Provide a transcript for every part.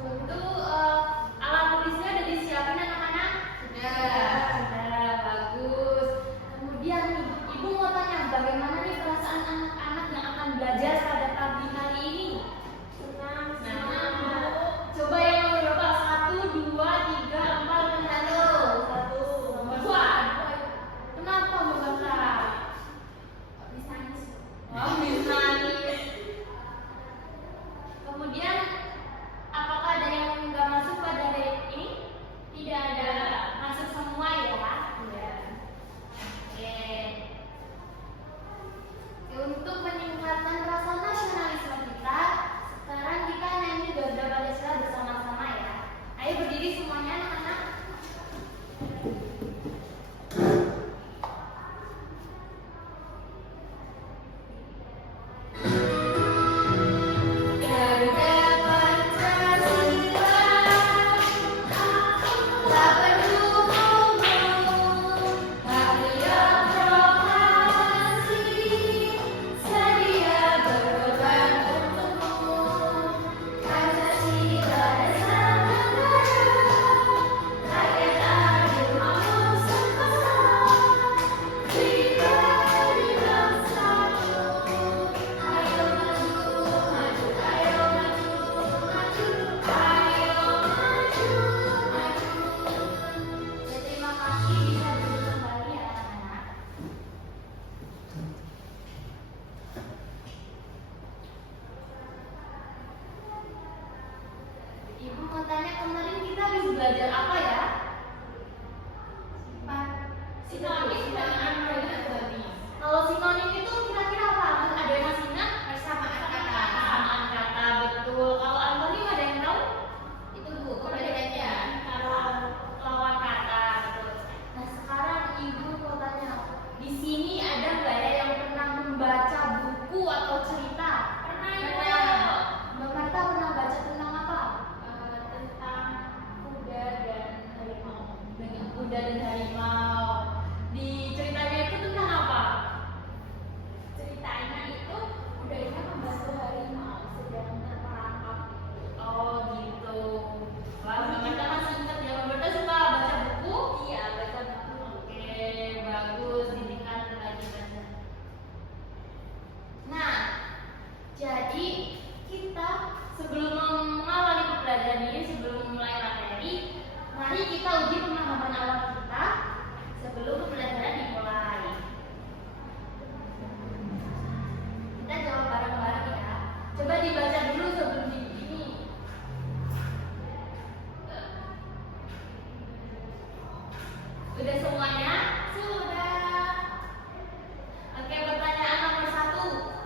Untuk alat tulisnya udah disiapin anak-anak? Sudah, bagus. Kemudian nih, Ibu mau tanya bagaimana nih perasaan anak-anak yang akan belajar pada pagi hari ini? Senang. Coba yang nomor berapa? 1, 2, 3, 4, 5. 1. Nomor 2. Kenapa membakar? Bisa nangis. Oh, bisa nangis. Kemudian apakah ada yang nggak masuk pada hari ini? Tidak ada, masuk semua ya? Iya. Oke. Untuk meningkatkan rasa nasionalisme kita, sekarang kita nyanyi Garuda Pancasila bersama-sama ya. Ayo berdiri semuanya anak-anak. Terima kasih, bisa duduk kembali ya anak-anak. Ibu mau tanya kemarin kita habis belajar apa ya? Sinonim dan antoni. Kalau sinonim itu kira-kira apa? Ada yang masih ingat? Persamaan kata. Persamaan kata, betul. Kalau antonim ada yang tahu? Itu Bu, perbedaannya. Kalau lawan kata, betul. Nah sekarang Ibu mau tanya, di sini ada nggak ya yang pernah membaca buku atau cerita? Pernah. Mbak Marta pernah baca tentang apa? Tentang kuda dan harimau. Dengan kuda dan harimau. Di ceritanya itu tentang apa? Ceritanya itu kudanya membantu harimau sedang terperangkap. Oh gitu. Wah, Mbak Marta masih ingat ya? Mbak Marta suka baca buku? Iya, baca buku. Oke, bagus. Ditingkatkan lagi baca. Nah, jadi kita sebelum mengawali pembelajaran ini, sebelum memulai materi, mari kita uji pemahaman awal kita sebelum pembelajaran dimulai. Kita jawab bareng-bareng ya. Coba dibaca dulu sebelum ini. Udah semuanya? Sudah. Oke, pertanyaan nomor 1.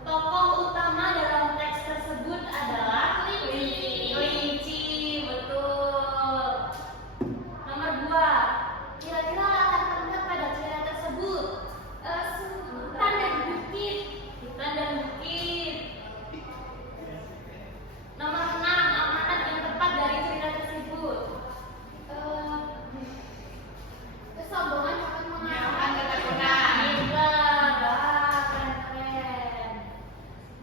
Tokoh utama dalam teks tersebut adalah kelinci, betul. Nomor 2. Kira-kira latar tempat pada cerita tersebut? Hutan dan bukit. Hutan dan bukit. Nomor 6. Amanat yang tepat dari cerita tersebut? Kesombongan akan mengalahkan ketakutan. Pintar, wah, keren.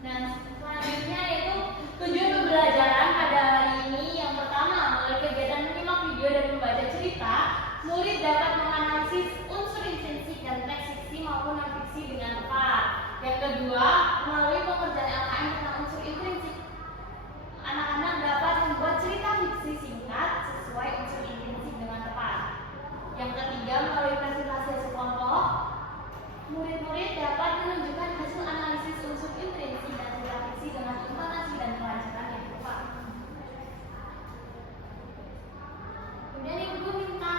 Nah, selanjutnya yaitu tujuan pembelajaran pada hari ini. Yang pertama, melalui kegiatan menyimak video dan membaca cerita, murid dapat menganalisis unsur intrinsik dan teks fiksi maupun non-fiksi dengan tepat. Yang kedua, melalui pengerjaan LKM tentang unsur intrinsik, anak-anak dapat membuat cerita fiksi singkat sesuai unsur intrinsik dengan tepat. Yang ketiga, melalui presentasi hasil kelompok, murid-murid dapat menunjukkan hasil analisis unsur intrinsik dan cerita fiksi dengan intonasi dan kelancaran yang tepat. Kemudian Ibu minta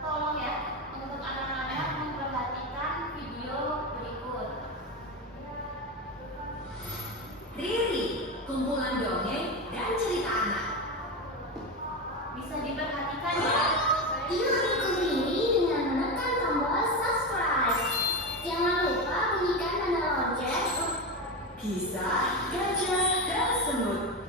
tolong ya untuk anak-anak memperhatikan video berikut. Riri, kumpulan dongeng dan cerita anak. Bisa diperhatikan ya. Yuk ikuti ini dengan menekan tombol subscribe. Jangan lupa bunyikan tanda lonceng. Kisah gajah dan semut.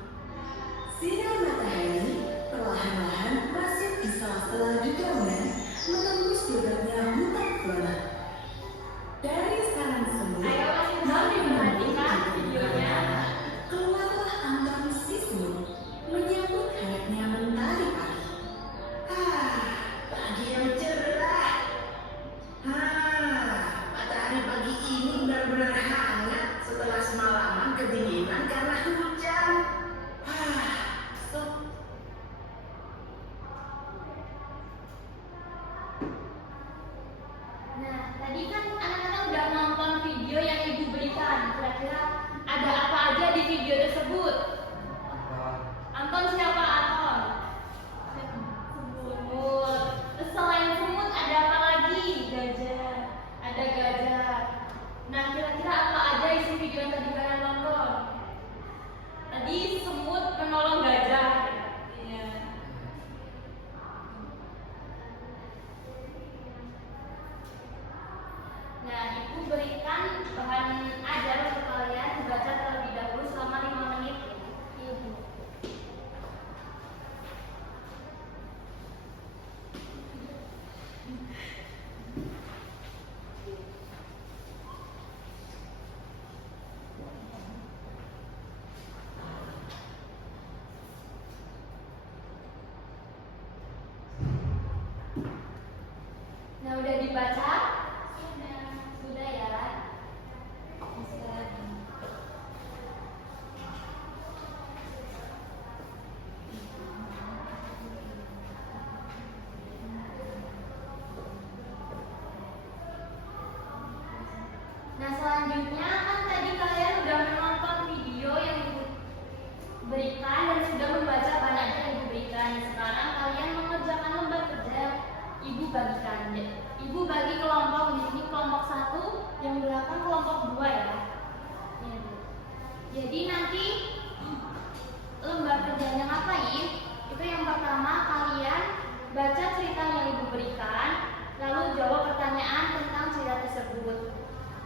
Sinar matahari perlahan-lahan masuk di sela-sela dedaunan, menembus gelapnya hutan flora. Dari sarang semut, Ayo masing-masing diperhatikan videonya. keluarlah antara karena hujan. So. Nah, tadi kan anak-anak udah nonton video yang ibu berikan. Kira-kira ada apa aja di video tersebut? Anton siapa Anton? Semut. Terus selain semut ada apa lagi? Gajah. Ada gajah. Nah, kira-kira apa aja isi video yang tadi kalian tonton? Tadi semut menolong gajah. Iya. Nah, ibu berikan bahan ajar untuk kalian dibaca terlebih dahulu selama 5 menit. Ibu. Nah, udah dibaca? Sudah ya. Nah, selanjutnya kan tadi kalian udah menonton video yang ibu berikan dan sudah membaca banyak yang ibu berikan. Sekarang kalian mengerjakan lembar kerja ibu bagikan. Ibu bagi kelompok di sini kelompok 1, yang belakang kelompok 2 ya. Ini, Bu. Jadi nanti lembar kerjanya ngapain? Itu yang pertama kalian baca cerita yang ibu berikan, lalu jawab pertanyaan tentang cerita tersebut.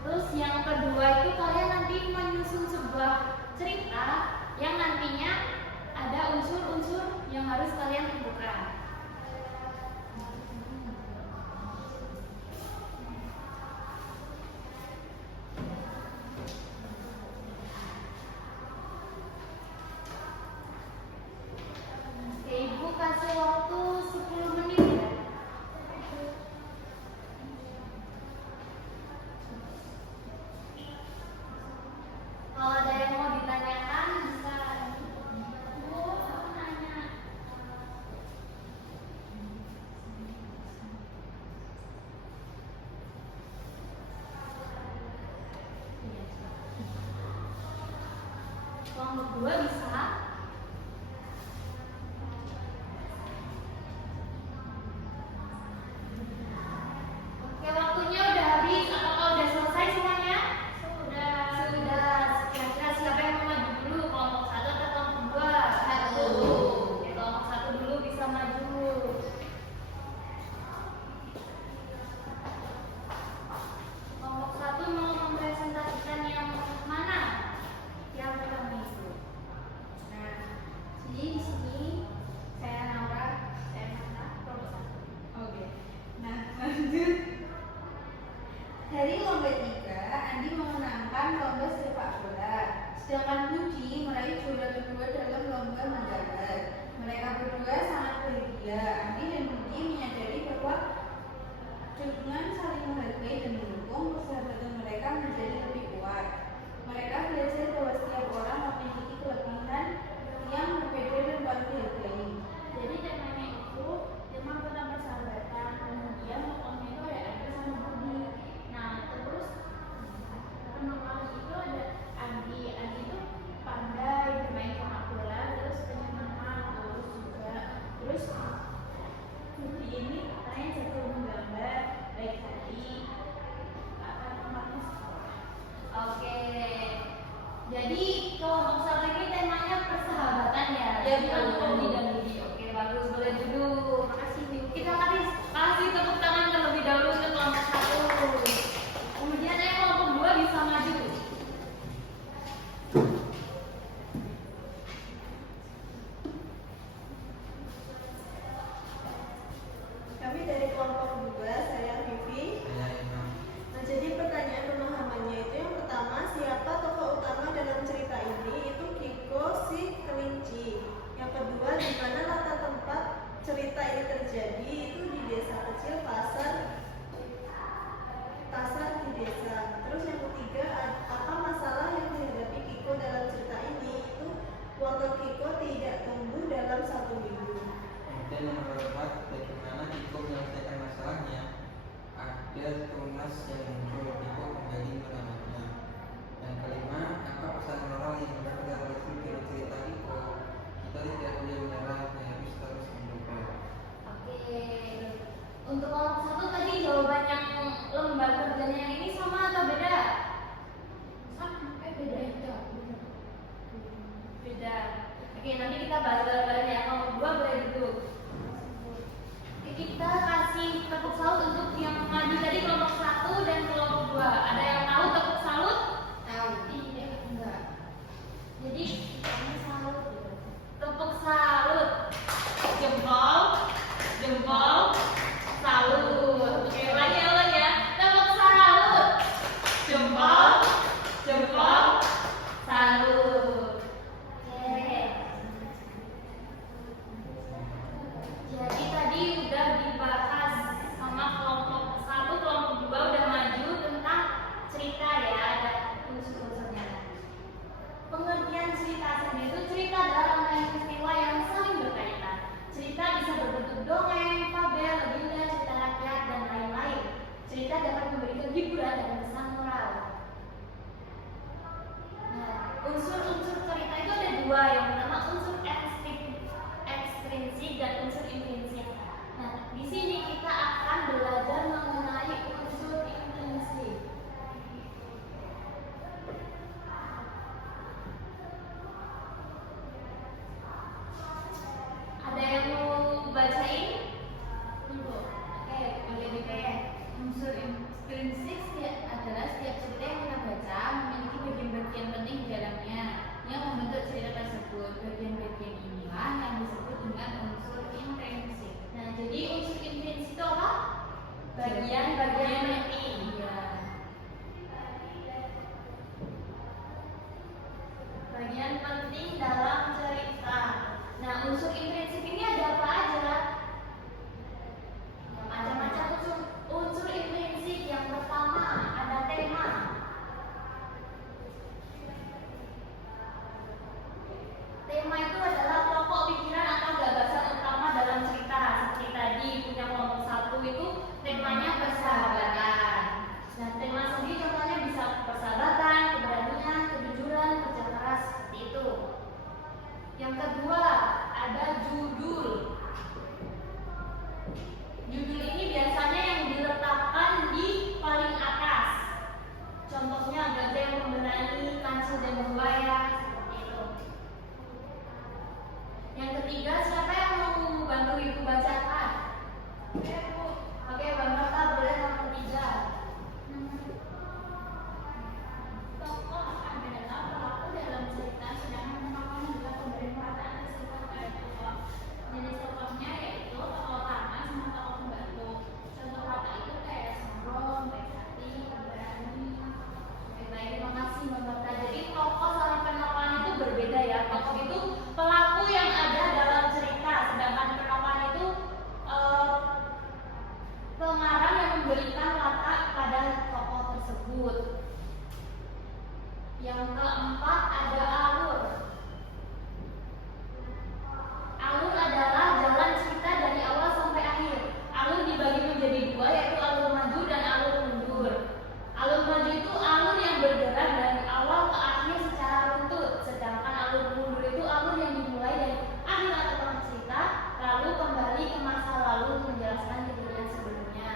Terus yang kedua itu kalian nanti menyusun sebuah cerita yang nantinya ada unsur-unsur yang harus kalian tentukan. Oke, ibu kasih waktu 10 menit ya. Kalau ada yang mau ditanyakan bisa. Bu, aku nanya. Kelompok 2 bisa. Oke, waktunya udah habis. Apakah udah selesai semuanya? Sudah. Kira-kira siapa yang mau maju dulu? Kelompok 1 atau kelompok 2? 1. Oke, kelompok 1 dulu bisa maju. Kelompok 1 mau mempresentasikan yang mana? Yang pertama itu. Nah, jadi di sini saya Naura, saya Nata, kelompok 1. Oke. Nah, lanjut. Dari lomba 3, Andi memenangkan lomba sepak bola. Sedangkan Puji meraih juara kedua dalam lomba menggambar. Mereka berdua sangat bahagia. Andi dan Puji menyadari bahwa dengan saling menghargai dan mendukung, persahabatan mereka menjadi lebih kuat. Mereka belajar bahwa setiap orang memiliki kelebihan yang berbeda dan patut dihargai. Jadi temanya itu tema tentang persahabatan. Kemudian tokohnya itu ada Andi sama Budi. Nah, terus penumpang itu ada Andi. Andi itu pandai bermain sepak bola, terus penyemangat, terus Budi ini katanya jago menggambar, baik hati, apa namanya sekolah. Oke. Jadi kelompok 1 ini temanya persahabatan ya. Ya, Jadi betul. Andi dan Budi. Oke, bagus, boleh duduk. Makasih. Kita kasih tepuk tangan terlebih dahulu untuk kelompok 1. Kemudian kelompok 2 bisa maju. Kami dari kelompok 2, saya Vivi. Nah, jadi pertanyaan pemahamannya itu yang pertama, siapa tokoh utama dalam cerita ini? Itu Kiko si kelinci. Yang kedua, di mana latar tempat cerita ini terjadi? Itu di desa kecil, pasar di desa. Terus yang ketiga, apa masalah yang dihadapi Kiko dalam cerita ini? Oke, nanti kita bahas bareng-bareng ya. Kelompok 2 boleh duduk. Oke, kita kasih tepuk salut untuk yang maju tadi kelompok 1 dan kelompok 2. Ada yang tahu tepuk salut? Tahu? Iya, enggak. Jadi ini salut. Tepuk salut. Jempol, jempol, salut. Oke, lagi ya. Tepuk salut. Jempol, jempol, salut. Oke. Jadi tadi udah dibahas sama kelompok 1, kelompok 2 udah maju tentang cerita ya, ada unsur-unsurnya. Pengertian cerita sendiri itu cerita adalah rangkaian peristiwa yang saling berkaitan. Cerita bisa berbentuk dongeng, fabel, legenda, cerita rakyat, dan lain-lain. Cerita dapat memberikan hiburan dan pesan moral. Nah, unsur-unsur cerita itu ada 2. Yang pertama unsur ekstrinsik dan unsur intrinsik. Nah, di sini kita akan belajar mengenai unsur intrinsik. Ada yang mau bacain? Tunggu. Oke, boleh dipilih. Unsur intrinsik adalah setiap cerita yang kita baca memiliki bagian-bagian penting di dalamnya yang membentuk cerita tersebut. Bagian-bagian inilah yang disebut dengan unsur intrinsik. Nah, jadi unsur intrinsik itu apa? Bagian-bagian penting. Iya. Bagian penting dalam cerita. Nah, unsur intrinsik ini ada apa aja? Macam-macam unsur intrinsik. Yang pertama ada tema. Tema itu adalah pokok pikiran atau gagasan utama dalam cerita. Seperti tadi punya kelompok 1 itu temanya persahabatan. Nah, tema sendiri contohnya bisa persahabatan, keberanian, kejujuran, kerja keras, seperti itu. Yang kedua ada judul. Judul ini biasanya yang diletakkan di paling atas. Contohnya Gajah yang Pemberani, Kancil dan Buaya, seperti itu. Yang ketiga, siapa yang mau bantu ibu bacakan? Oke, Bu. Oke, Bang Raka boleh nomor 3. Tokoh adalah pelaku dalam cerita, sedangkan penolong juga pemberi perhatian atas sifat dari tokoh. Jenis tokohnya yaitu tokoh utama sama tokoh pembantu. Contoh kata itu kayak sombong, baik hati, pemberani. Baik, terima kasih Mbak Marta. Jadi tokoh sama penokohan itu berbeda ya. Tokoh itu pelaku yang ada dalam cerita, sedangkan penokohan itu pengarang yang memberikan latar pada tokoh tersebut. Yang keempat ada alur. Alur adalah jalan cerita dari awal sampai akhir. Alur dibagi menjadi 2, yaitu alur maju dan alur mundur. Alur maju itu alur yang bergerak dari awal ke akhir secara runtut, sedangkan alur mundur itu alur yang dimulai dari akhir atau tengah cerita, lalu kembali ke masa lalu untuk menjelaskan kejadian sebelumnya.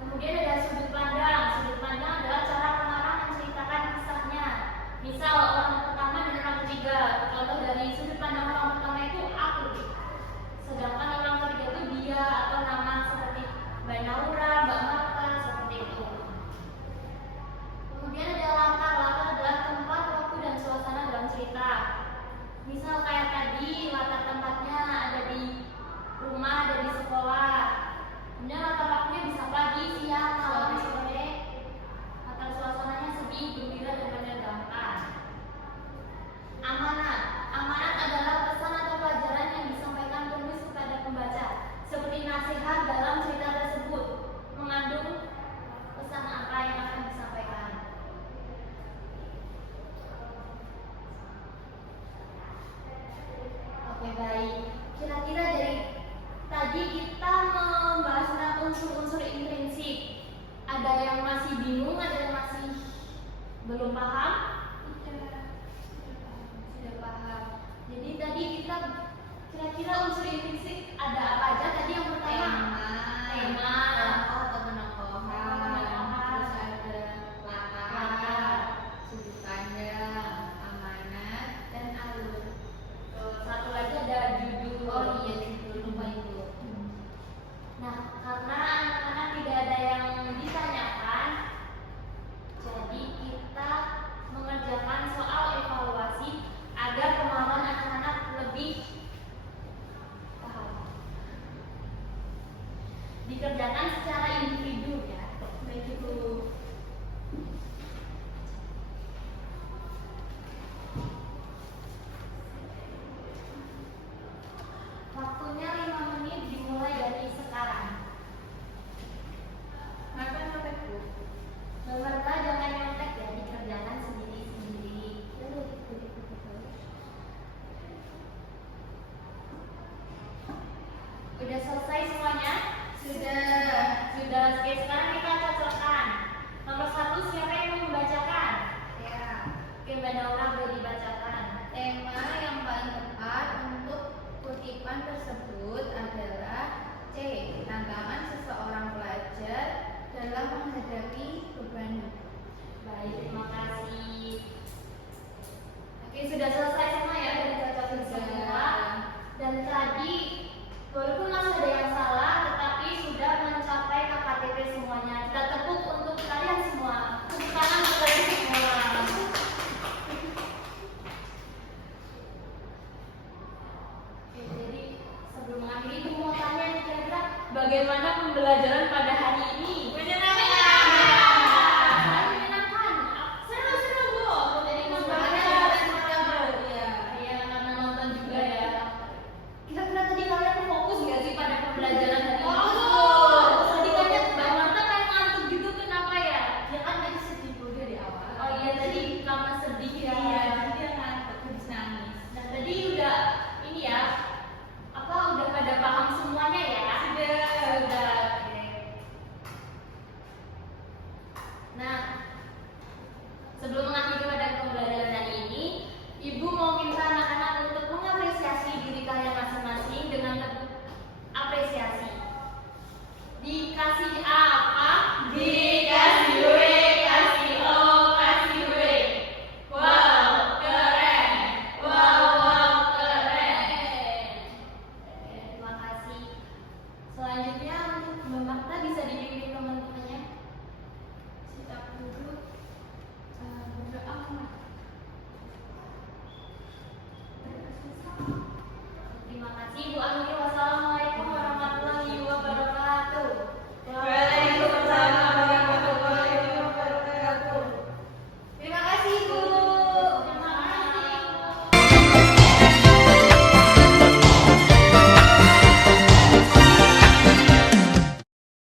Kemudian ada sudut pandang. Sudut pandang adalah cara pengarang menceritakan kisahnya. Misal orang pertama dan orang ketiga. Contoh dari sudut pandang orang pertama itu aku. Sedangkan orang ketiga itu dia atau nama seperti Mbak Naura, Mbak Marta, seperti itu. Kemudian ada latar. Latar adalah tempat, waktu, dan suasana dalam cerita. Misal kayak tadi latar tempatnya ada di rumah, ada di sekolah. Kemudian latar waktunya bisa pagi, siang, malam, sore. Latar suasananya sedih, gembira, dan menegangkan. Amanat. Amanat adalah pesan atau pelajaran yang disampaikan penulis kepada pembaca, seperti nasihat dalam cerita tersebut mengandung pesan apa yang akan disampaikan. Oke, baik. Kira-kira dari tadi kita membahas tentang unsur-unsur intrinsik. Ada yang masih bingung, ada yang masih belum paham? Sudah paham. Jadi tadi kita kira-kira unsur intrinsik ada apa aja? Tadi yang pertama tema, tokoh atau penokohan, terus ada latar, sudut pandang, Oke, Mbak Naura boleh dibacakan. Tema yang paling tepat untuk kutipan tersebut adalah C. Tantangan seseorang pelajar dalam menghadapi beban. Baik, terima kasih. Oke, sudah selesai